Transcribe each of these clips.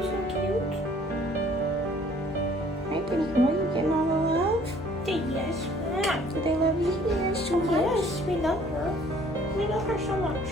nice and cute? Right, Benny? Are you getting all the love? Yes. Do they love you? Yes, so much. Yes, we love her. We love her so much.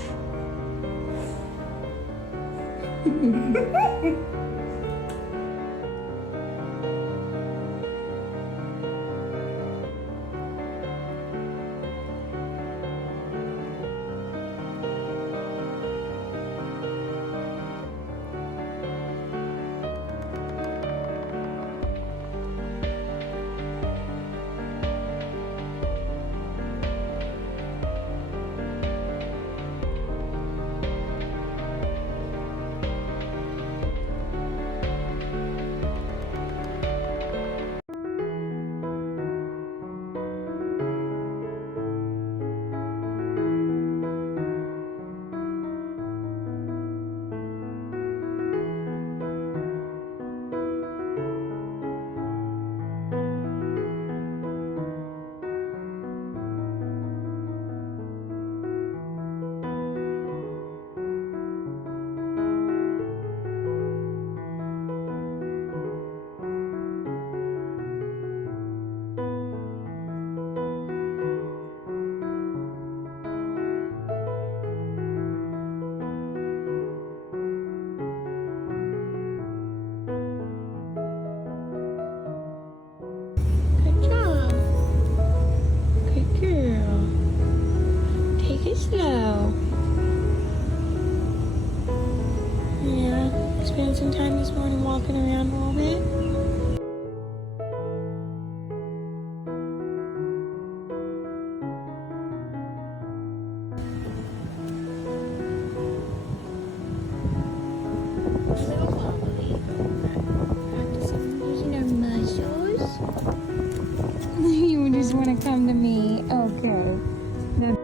Good job. Good girl. Take it slow. Yeah, spend some time this morning walking around a little bit. Practicing using our muscles. You just want to come to me. Okay. Now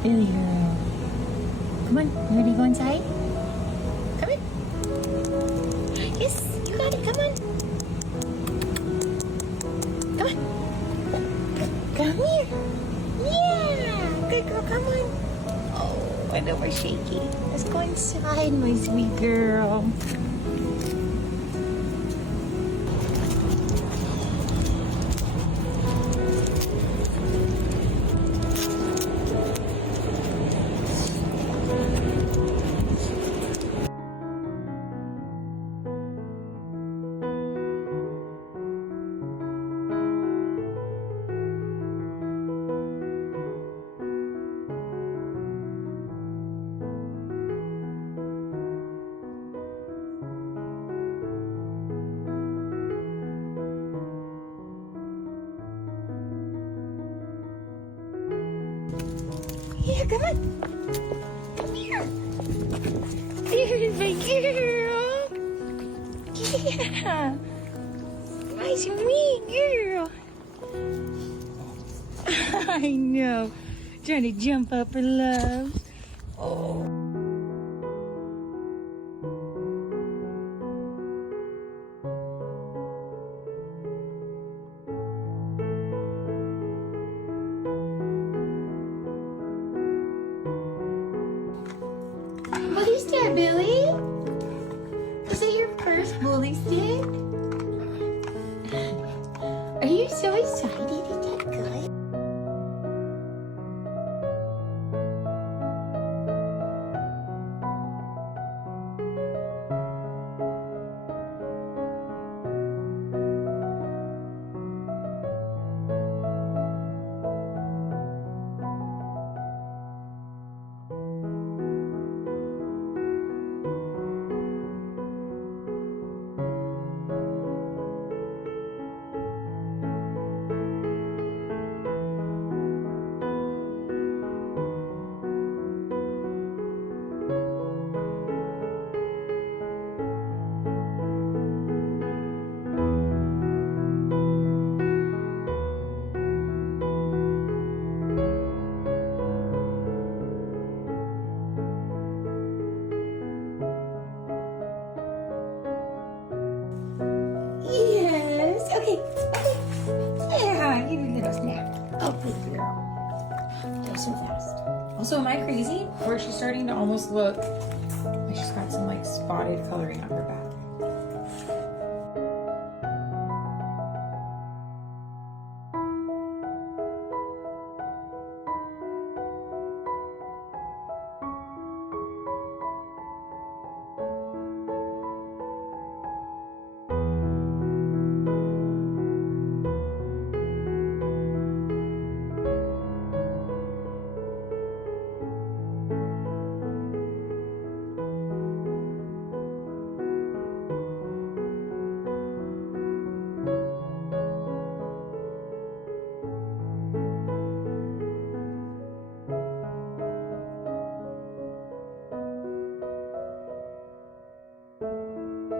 Billy girl. Come on, you ready to go inside? Come on. Yes, you got it, come on. Come on. Come here. Yeah, good girl, come on. Oh, I know we're shaky. Let's go inside, my sweet girl. Here, come on. Come here. There's my girl. Yeah. My sweet girl. I know. Trying to jump up for love. Oh. Bully stick, Billy? Is that your first bully stick? Are you so excited? Is that good? So am I crazy? Or is she starting to almost look like she's got some like spotted coloring on her back?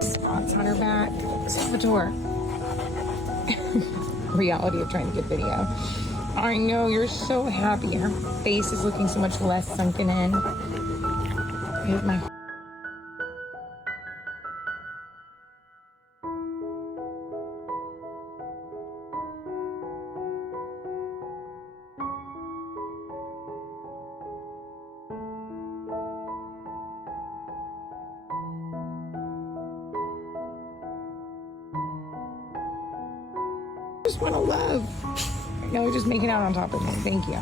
Spots on her back. Salvatore. Reality of trying to get video. I know, you're so happy. Her face is looking so much less sunken in. Here's my just want to love. No, we're just making out on top of me. Thank you.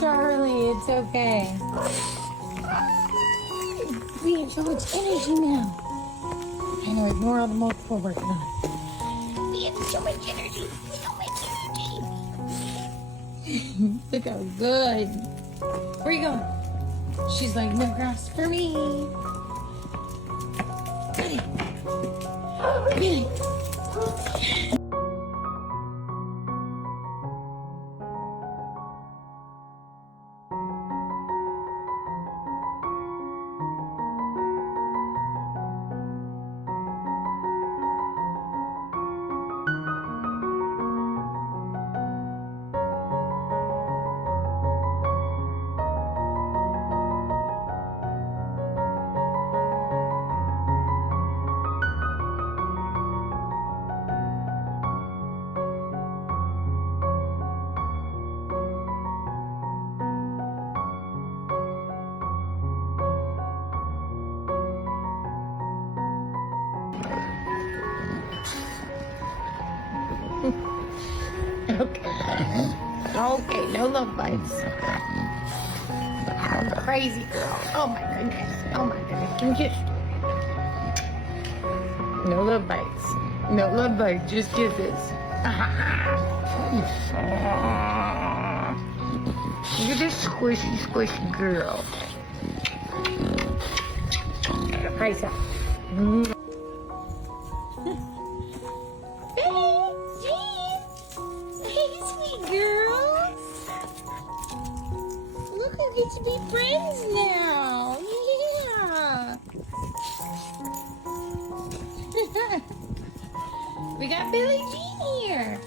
Charlie, it's okay. We have so much energy now. I know, ignore all the multiple working on. We have so much energy. So much energy. Look how good. Where are you going? She's like, no grass for me. Get it. Get it. Okay. Okay, no love bites. I'm a crazy girl. Oh my goodness. Oh my goodness. Can you no love bites. No love bites, just kisses. You're this squishy, squishy girl. Hi, Sal. We get to be friends now. Yeah. We got Billie Jean here.